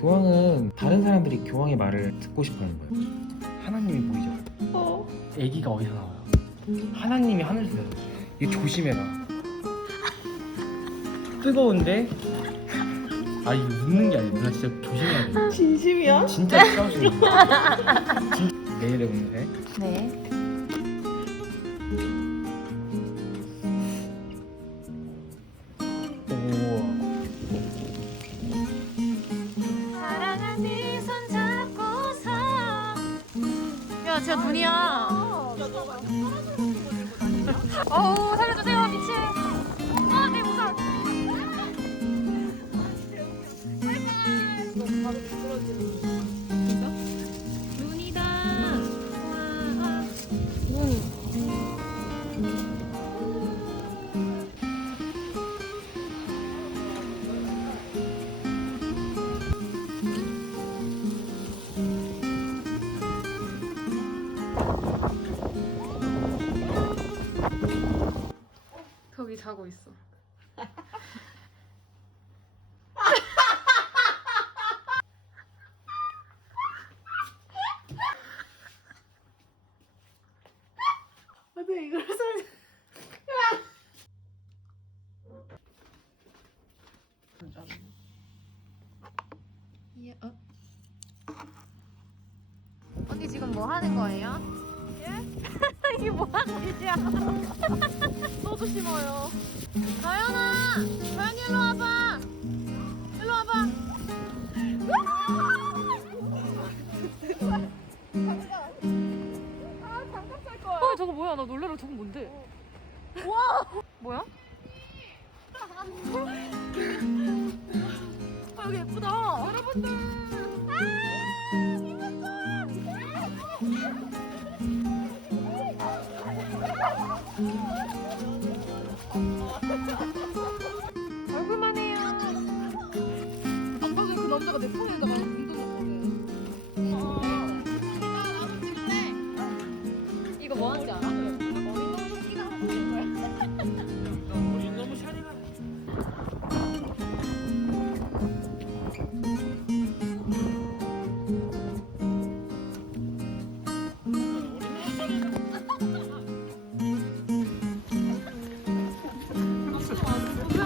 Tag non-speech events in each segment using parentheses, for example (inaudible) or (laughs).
교황은 다른 사람들이 교황의 말을 듣고 싶어하는 거예요. 하나님이 보이죠? 어. 아기가 어디서 나와요? 하나님이 하늘에서 내려오죠. 이거 조심해라. 뜨거운데 아 이거 웃는 게 아니야. 누나 진짜 조심해야 돼. 진심이야? 진짜 있는 거야. 진- 내일에 오는데 네. 진짜 눈이야 어우 살려주세요 덕이 자고 있어. 근데 이걸 언니 지금 뭐 하는 거예요? 예? (laughs) 이게 뭐 하는 짓이야? (laughs) 너도 심어요. 나연아, 나연이 일로 와봐. 일로 와봐. 어, 저거 뭐야? 나 놀래라. 저거 뭔데? 와, 뭐야? 아, 여기 예쁘다. 여러분들. 얼 남자가 내 폰에다가 묻어놨거든. 이거 뭐 하는지 알아?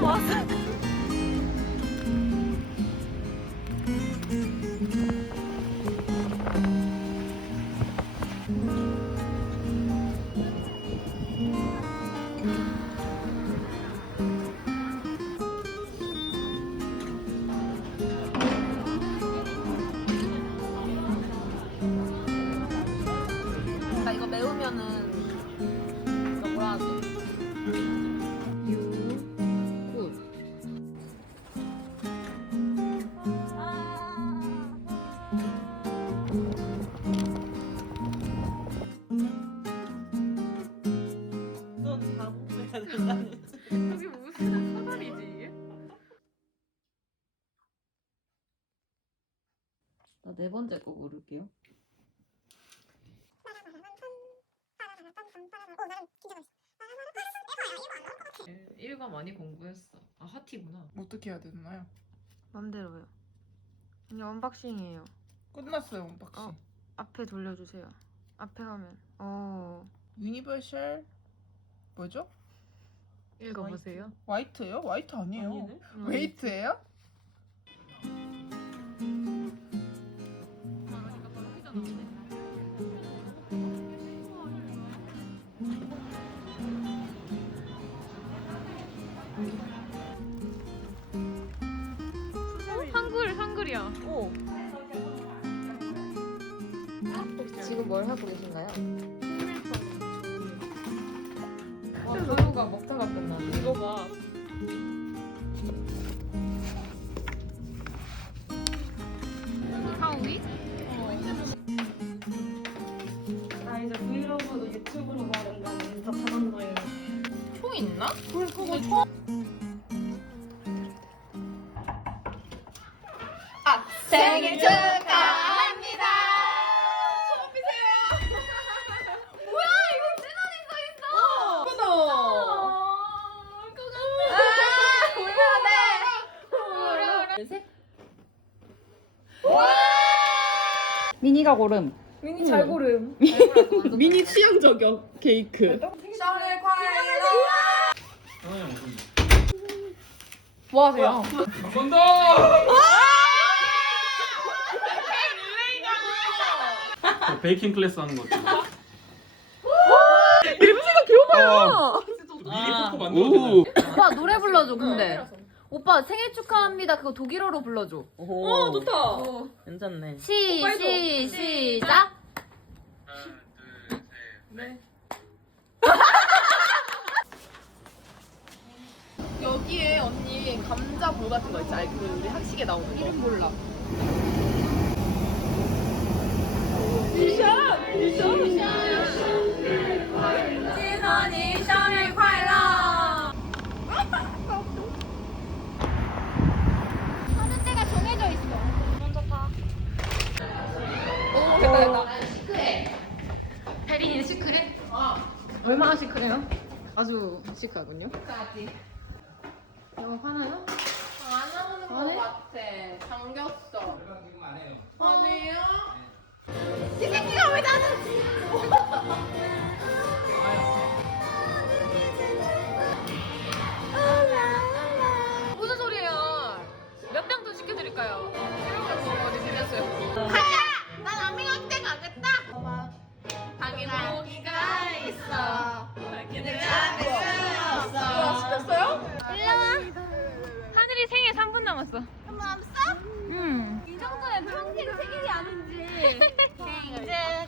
나 된다니. 여기 무슨 사다리지 이게? 나 네 번째 거 고를게요. 일과 많이 공부했어. 아 하티구나. 어떻게 해야 되나요? 맘대로요. 이게 언박싱이에요. 끝났어요 언박싱. 어. 앞에 돌려주세요. 앞에 가면 어 유니버셜 뭐죠? 읽어보세요. 화이트예요? 화이트 아니에요. 아니네. 음. 웨이트예요? 어? 한글 한글이야. 오. 지금 뭘 하고 계신가요? 하루가 먹다가 끝나네. 이거 봐. 하우이? 나 이제 브이로그도 유튜브로 마련다는 인스타 타는 거예요. 총 있나? 불 끄고 쳐. 생일 축하 미니가 고름. 미니 잘 고름. (laughs) 미니 취향 저격 케이크. 뭐 하세요? 한번 더! 저 베이킹 클래스 하는 거 같아. 냄새가 개오바야. 미리 포코 만들어. 오빠 노래 불러줘 근데 오빠 생일 축하합니다. 그거 독일어로 불러줘. 어 좋다. 괜찮네. 시, 시, 시작. (laughs) 여기에 언니 감자 볼 같은 거 있지? 아니 그 우리 한식에 나오는 이름 몰라. 지선이 생일快乐 하는 데가 정해져 있어 먼저 가 오, 됐다 됐다 시크해 혜린이 시크해? 얼마나 시크해요? 아주 시크하군요. 까지. 영업하나요? 안 나오는 것 같아. 잠겼어. 안 해요? 이 새끼가 왜 나는 嘿的 (laughs)